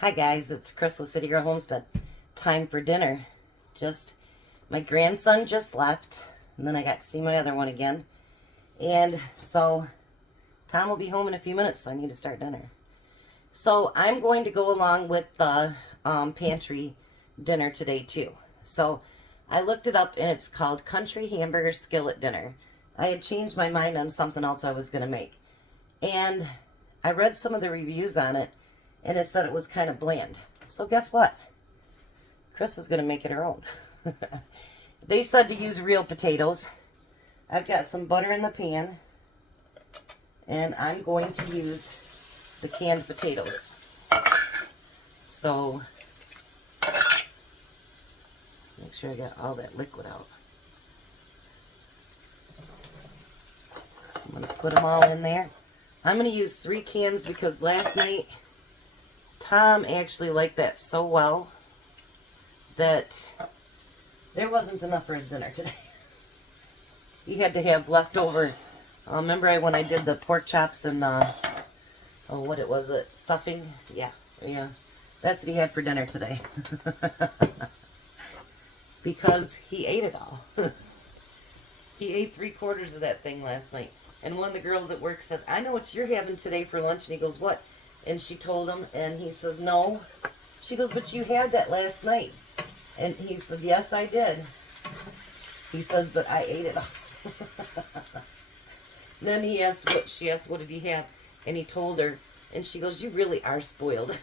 Hi guys, it's Chris with City Girl Homestead. Time for dinner. My grandson just left, and then I got to see my other one again. And so Tom will be home in a few minutes, so I need to start dinner. So I'm going to go along with the pantry dinner today too. So I looked it up and it's called Country Hamburger Skillet Dinner. I had changed my mind on something else I was going to make. And I read some of the reviews on it, and it said it was kind of bland. So guess what? Chris is going to make it her own. They said to use real potatoes. I've got some butter in the pan, and I'm going to use the canned potatoes. So make sure I got all that liquid out. I'm going to put them all in there. I'm going to use 3 cans because last night Tom actually liked that so well that there wasn't enough for his dinner today. He had to have leftover. Remember when I did the pork chops and stuffing? Yeah. That's what he had for dinner today. Because he ate it all. He ate 3/4 of that thing last night. And one of the girls at work said, "I know what you're having today for lunch." And he goes, "What?" And she told him, and he says, "No." She goes, "But you had that last night." And he said, "Yes, I did." He says, "But I ate it all." Then she asked, "What did he have?" And he told her, and she goes, "You really are spoiled."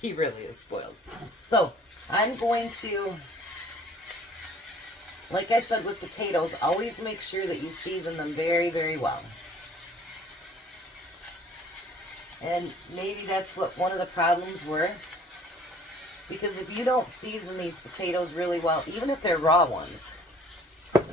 He really is spoiled. So I'm going to, like I said with potatoes, always make sure that you season them very, very well. And maybe that's what one of the problems were. Because if you don't season these potatoes really well, even if they're raw ones,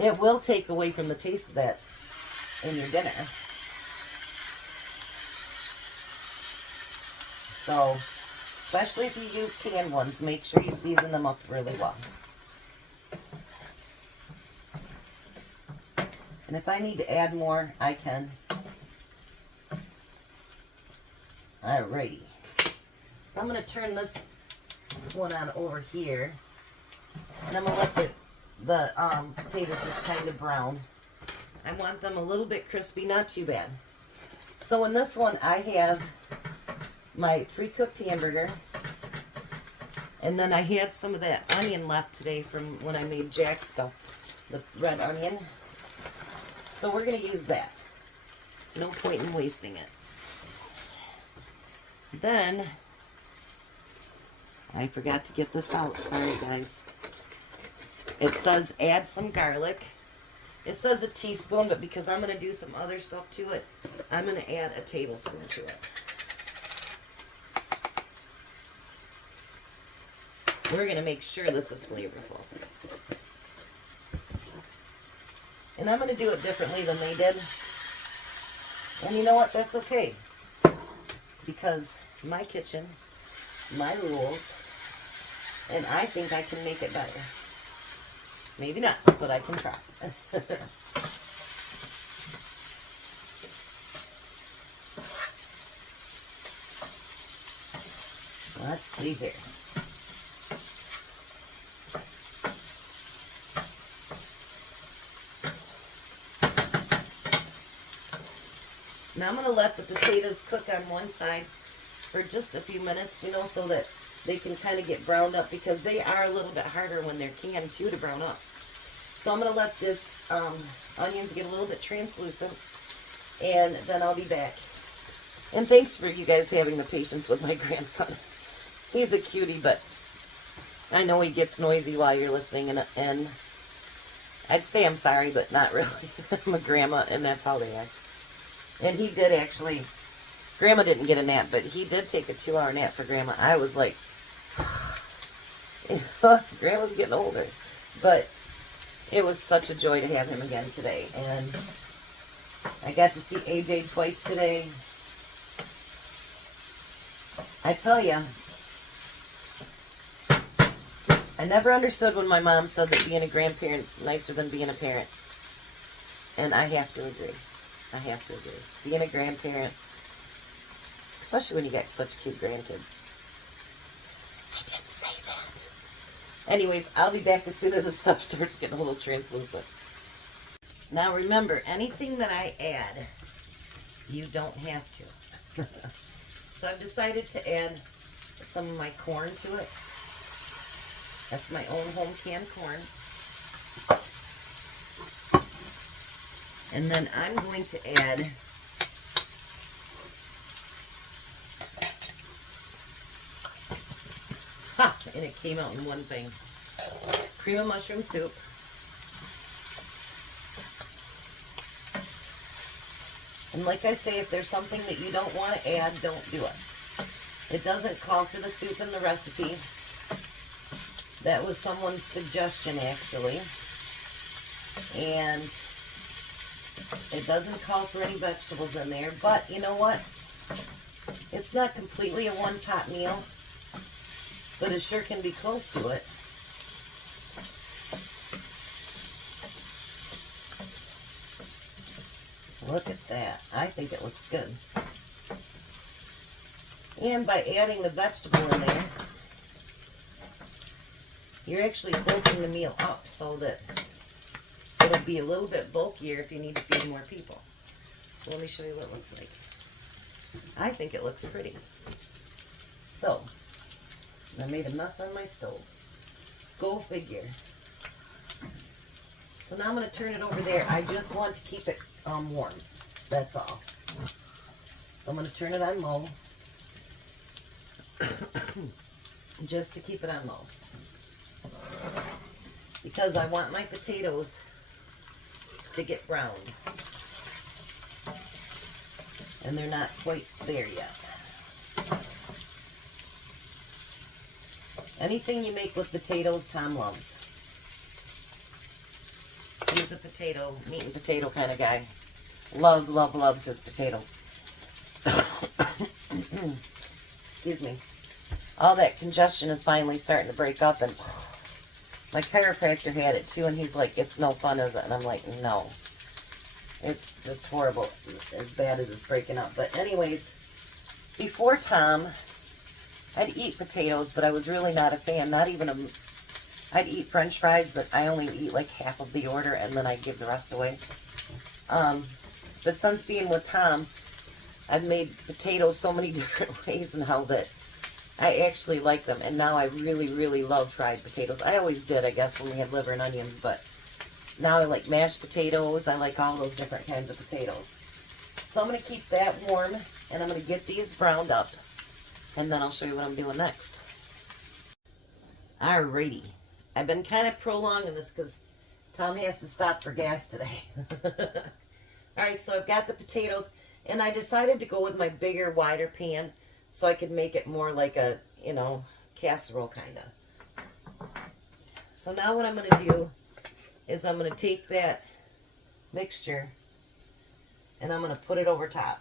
it will take away from the taste of that in your dinner. So, especially if you use canned ones, make sure you season them up really well. And if I need to add more, I can. Alrighty. So I'm going to turn this one on over here. And I'm going to let the potatoes just kind of brown. I want them a little bit crispy, not too bad. So in this one, I have my pre-cooked hamburger. And then I had some of that onion left today from when I made jack stuff, the red onion. So we're going to use that. No point in wasting it. Then, I forgot to get this out. Sorry, guys. It says add some garlic. It says a teaspoon, but because I'm going to do some other stuff to it, I'm going to add a tablespoon to it. We're going to make sure this is flavorful. And I'm going to do it differently than they did. And you know what? That's okay. Because my kitchen, my rules, and I think I can make it better. Maybe not, but I can try. Let's see here. Now I'm going to let the potatoes cook on one side for just a few minutes, so that they can kind of get browned up, because they are a little bit harder when they're canned too to brown up. So I'm going to let this onions get a little bit translucent, and then I'll be back. And thanks for you guys having the patience with my grandson. He's a cutie, but I know he gets noisy while you're listening, and I'd say I'm sorry, but not really. I'm a grandma, and that's how they act. And he did actually, Grandma didn't get a nap, but he did take a 2-hour nap for Grandma. I was like, Grandma's getting older. But it was such a joy to have him again today. And I got to see AJ twice today. I tell you, I never understood when my mom said that being a grandparent's nicer than being a parent. And I have to agree. Being a grandparent Especially when you get such cute grandkids. I didn't say that. Anyways, I'll be back as soon as the stuff starts getting a little translucent. Now remember, anything that I add, you don't have to. So I've decided to add some of my corn to it. That's my own home canned corn. And then I'm going to add and it came out in one thing. Cream of mushroom soup. And like I say, if there's something that you don't want to add, don't do it. It doesn't call for the soup in the recipe. That was someone's suggestion, actually. And it doesn't call for any vegetables in there. But you know what? It's not completely a one-pot meal, but it sure can be close to it. Look at that. I think it looks good. And by adding the vegetable in there, you're actually bulking the meal up so that it'll be a little bit bulkier if you need to feed more people. So let me show you what it looks like. I think it looks pretty. So, I made a mess on my stove. Go figure. So now I'm going to turn it over there. I just want to keep it warm. That's all. So I'm going to turn it on low. Just to keep it on low. Because I want my potatoes to get browned. And they're not quite there yet. Anything you make with potatoes, Tom loves. He's a potato, meat and potato kind of guy. Loves his potatoes. Excuse me. All that congestion is finally starting to break up, and my chiropractor had it too, and he's like, it's no fun, is it? And I'm like, no. It's just horrible, as bad as it's breaking up. But anyways, before Tom, I'd eat potatoes, but I was really not a fan. Not even a... I'd eat French fries, but I only eat like half of the order, and then I'd give the rest away. But since being with Tom, I've made potatoes so many different ways now that I actually like them. And now I really, really love fried potatoes. I always did, I guess, when we had liver and onions, but now I like mashed potatoes. I like all those different kinds of potatoes. So I'm going to keep that warm, and I'm going to get these browned up, and then I'll show you what I'm doing next. Alrighty. I've been kind of prolonging this because Tom has to stop for gas today. Alright, so I've got the potatoes, and I decided to go with my bigger, wider pan so I could make it more like a, you know, casserole kind of. So now what I'm going to do is I'm going to take that mixture and I'm going to put it over top.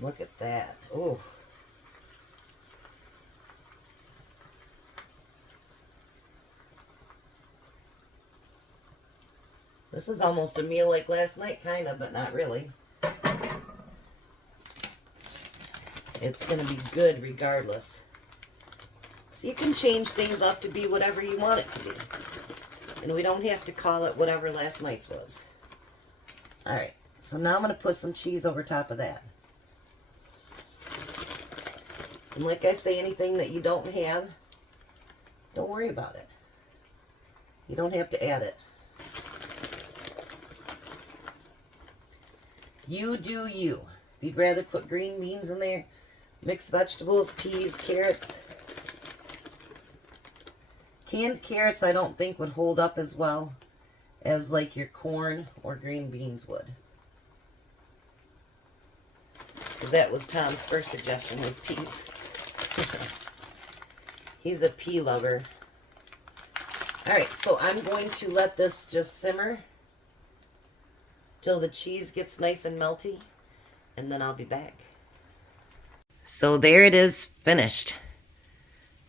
Look at that. Ooh. This is almost a meal like last night, kind of, but not really. It's going to be good regardless. So you can change things up to be whatever you want it to be. And we don't have to call it whatever last night's was. Alright, so now I'm going to put some cheese over top of that. And like I say, anything that you don't have, don't worry about it. You don't have to add it. You do you. If you'd rather put green beans in there, mixed vegetables, peas, carrots. Canned carrots I don't think would hold up as well as like your corn or green beans would. Because that was Tom's first suggestion, was peas. He's a pea lover. Alright, so I'm going to let this just simmer till the cheese gets nice and melty, and then I'll be back. So there it is, finished.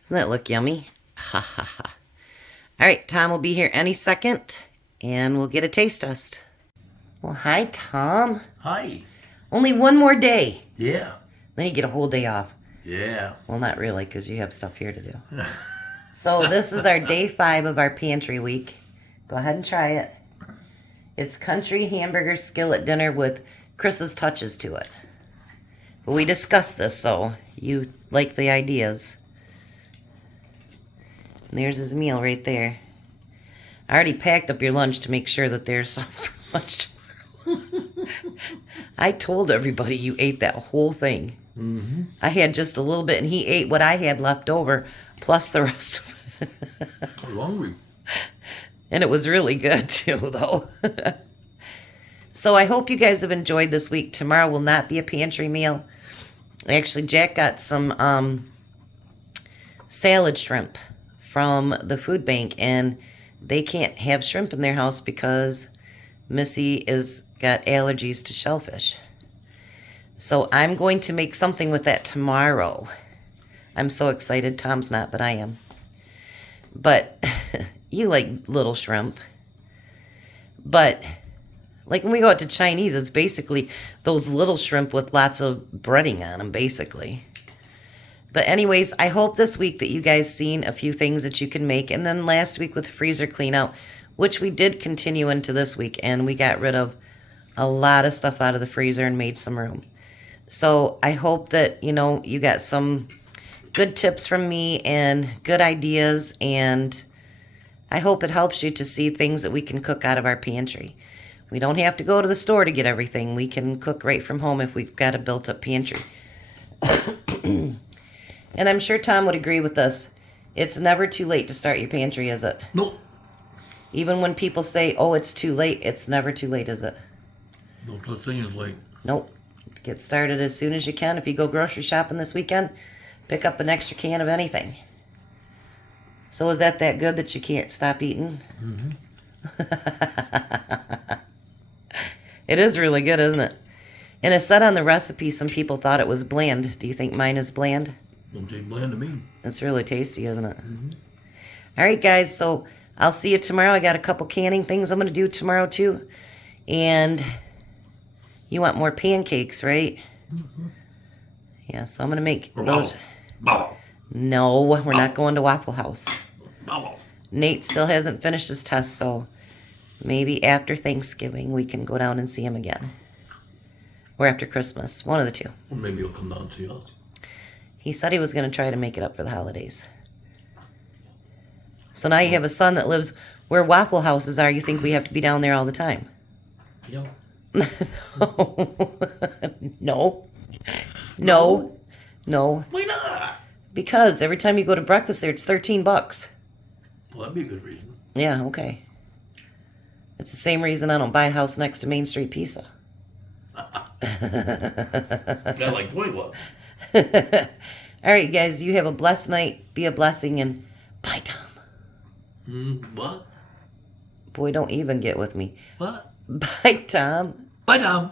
Doesn't that look yummy? Ha ha ha. Alright, Tom will be here any second, and we'll get a taste test. Well, hi, Tom. Hi. Only one more day. Yeah. Then you get a whole day off. Yeah. Well, not really, because you have stuff here to do. So this is our day 5 of our pantry week. Go ahead and try it. It's Country Hamburger skillet dinner with Chris's touches to it. But we discussed this, so you like the ideas. And there's his meal right there. I already packed up your lunch to make sure that there's some for lunch tomorrow. I told everybody you ate that whole thing. Mm-hmm. I had just a little bit, and he ate what I had left over, plus the rest of it. I'm hungry. And it was really good, too, though. So I hope you guys have enjoyed this week. Tomorrow will not be a pantry meal. Actually, Jack got some salad shrimp from the food bank, and they can't have shrimp in their house because Missy is got allergies to shellfish. So I'm going to make something with that tomorrow. I'm so excited. Tom's not, but I am. But you like little shrimp. But like when we go out to Chinese, it's basically those little shrimp with lots of breading on them, basically. But anyways, I hope this week that you guys seen a few things that you can make. And then last week with the freezer clean out, which we did continue into this week, and we got rid of a lot of stuff out of the freezer and made some room. So I hope that, you got some good tips from me and good ideas, and I hope it helps you to see things that we can cook out of our pantry. We don't have to go to the store to get everything. We can cook right from home if we've got a built-up pantry. And I'm sure Tom would agree with this. It's never too late to start your pantry, is it? Nope. Even when people say, oh, it's too late, it's never too late, is it? No such thing as late. Nope. Get started as soon as you can. If you go grocery shopping this weekend, pick up an extra can of anything. So is that good that you can't stop eating? Mm-hmm. It is really good, isn't it? And it said on the recipe some people thought it was bland. Do you think mine is bland? Don't taste bland to me. It's really tasty, isn't it? Mm-hmm. All right, guys. So I'll see you tomorrow. I got a couple canning things I'm going to do tomorrow, too. And you want more pancakes, right? Mm-hmm. Yeah, so I'm going to make those. Bow. No, we're not going to Waffle House. Bow. Nate still hasn't finished his test, so maybe after Thanksgiving we can go down and see him again. Or after Christmas. One of the two. Or maybe he'll come down to see us. He said he was going to try to make it up for the holidays. So now you have a son that lives where Waffle Houses are. You think we have to be down there all the time? Yeah. No. No. No. Why not? Because every time you go to breakfast there, it's $13. Well, that'd be a good reason. Yeah, okay. It's the same reason I don't buy a house next to Main Street Pizza. I like what? All right, guys, you have a blessed night. Be a blessing, and bye, Tom. What? Boy, don't even get with me. What? Bye, Tom. Bye, Tom.